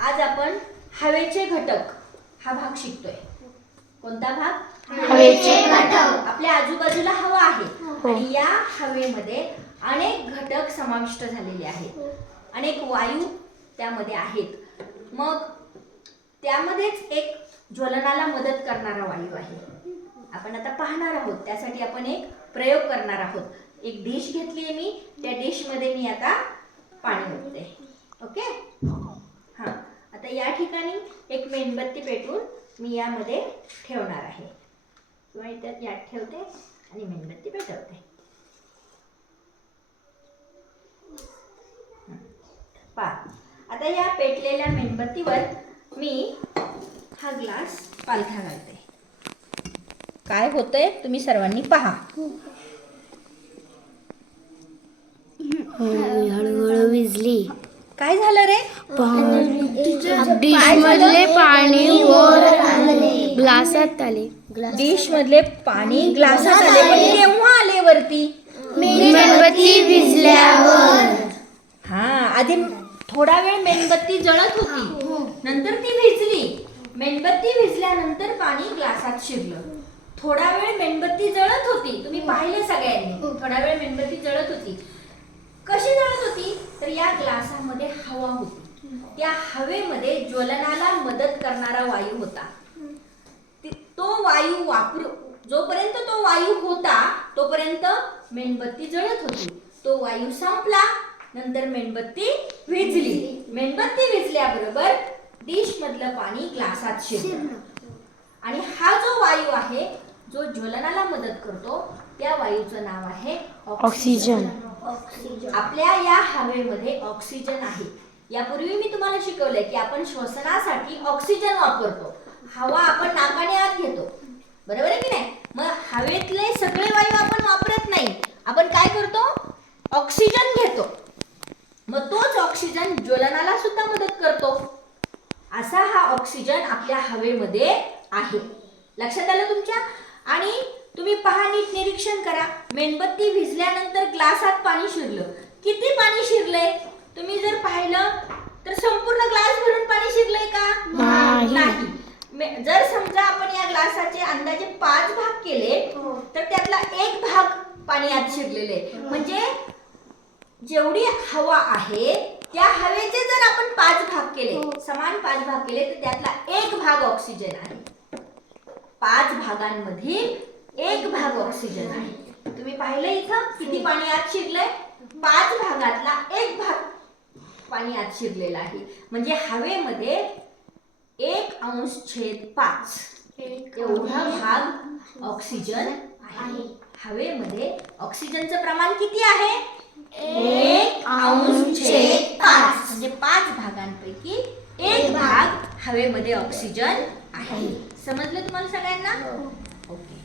आज आपण हवेचे घटक हा भाग शिकतोय. कोणता भाग? हवेचे घटक. आपल्या आजूबाजूला हवा आहे. हो. आणि या हवेमध्ये अनेक घटक समाविष्ट झालेले आहेत. अनेक वायू त्यामध्ये आहेत. मग त्यामध्येच एक ज्वलनाला मदत करणारा वायू आहे. आपण आता पाहणार आहोत. त्यासाठी आपण एक प्रयोग करणार आहोत. एक डिश घेतली आहे मी. त्या डिशमध्ये मी आता पाणी ओतते. ओके? ठिकाणी एक मेणबत्ती पेटवून मी यामध्ये ठेवणार आहे. किंवा इथं यात ठेवते आणि मेणबत्ती पेटवते. हं. पहा आता या पेटलेल्या मेणबत्तीवर मी हा ग्लास पालथा घालते. काय होतंय तुम्ही सर्वांनी पहा. हळूहळू विजली. काय झालं रे? डिश मधले पाणी वर आले ग्लासात आले. डिश मधले पाणी ग्लासात आले. पण केव्हा आले वरती? मेणबत्ती विजल्यावर हा आधी थोडा वेळ मेणबत्ती जळत होती. नंतर ती भिजली. मेणबत्ती भिजल्यानंतर पाणी ग्लासात शिरलं. थोडा वेळ मेणबत्ती जळत होती. तुम्ही पाहिले सगळ्यांनी. थोडा वेळ मेणबत्ती जळत होती. कशी जळत होती? तर या ग्लासामध्ये हवा होती. त्या हवेमध्ये ज्वलनाला मदत करणारा वायू होता. तो वायू वापरू जोपर्यंत तो वायू होता तोपर्यंत मेणबत्ती जळत होती. तो वायू संपला नंतर मेणबत्ती विझली मेणबत्ती विझल्याबरोबर डिश मधलं पाणी ग्लासात शिरलं. आणि हा जो वायू आहे जो ज्वलनाला मदत करतो त्या वायूचं नाव आहे ऑक्सिजन. आपल्या या हवेमध्ये ऑक्सिजन आहे. यापूर्वी मी तुम्हाला शिकवलंय की आपण श्वसनासाठी ऑक्सिजन वापरतो. हवा आपण नाकाने आत घेतो. बरोबर आहे की नाही? मग हवेतले सगळे वायू आपण वापरत नाही. आपण काय करतो? ऑक्सिजन घेतो. मग तोच ऑक्सिजन ज्वलनाला सुद्धा मदत करतो. असा हा ऑक्सिजन आपल्या हवेमध्ये आहे. लक्षात आलं तुमच्या? आणि तुम्ही पहा नीट निरीक्षण करा. मेणबत्ती भिजल्यानंतर ग्लासात पाणी शिरलं. किती पाणी शिरलंय? तुम्ही जर पाहिलं तर संपूर्ण ग्लास भरून पाणी शिरलंय का? नाही. मे- जर समजा आपण या ग्लासाचे अंदाजे पाच भाग केले तर त्यातला एक भाग पाणी आत शिरलेले आहे. म्हणजे जेवढी हवा आहे त्या हवेचे जर आपण पाच भाग केले समान पाच भाग केले तर त्यातला एक भाग ऑक्सिजन आहे. पाच भागांमधील एक भाग ऑक्सिजन आहे. तुम्ही पाहिलं इथं किती पाणी आत शिरलंय? पाच भागातला एक भाग पाणी आत शिरलेलं आहे. म्हणजे हवेमध्ये एक अंश छेद पाच. एवढा भाग ऑक्सिजन आहे. हवेमध्ये ऑक्सिजनचं प्रमाण किती आहे? एक अंश छेद पाच. म्हणजे पाच भागांपैकी एक भाग. हवेमध्ये ऑक्सिजन आहे. समजलं तुम्हाला सगळ्यांना? ओके.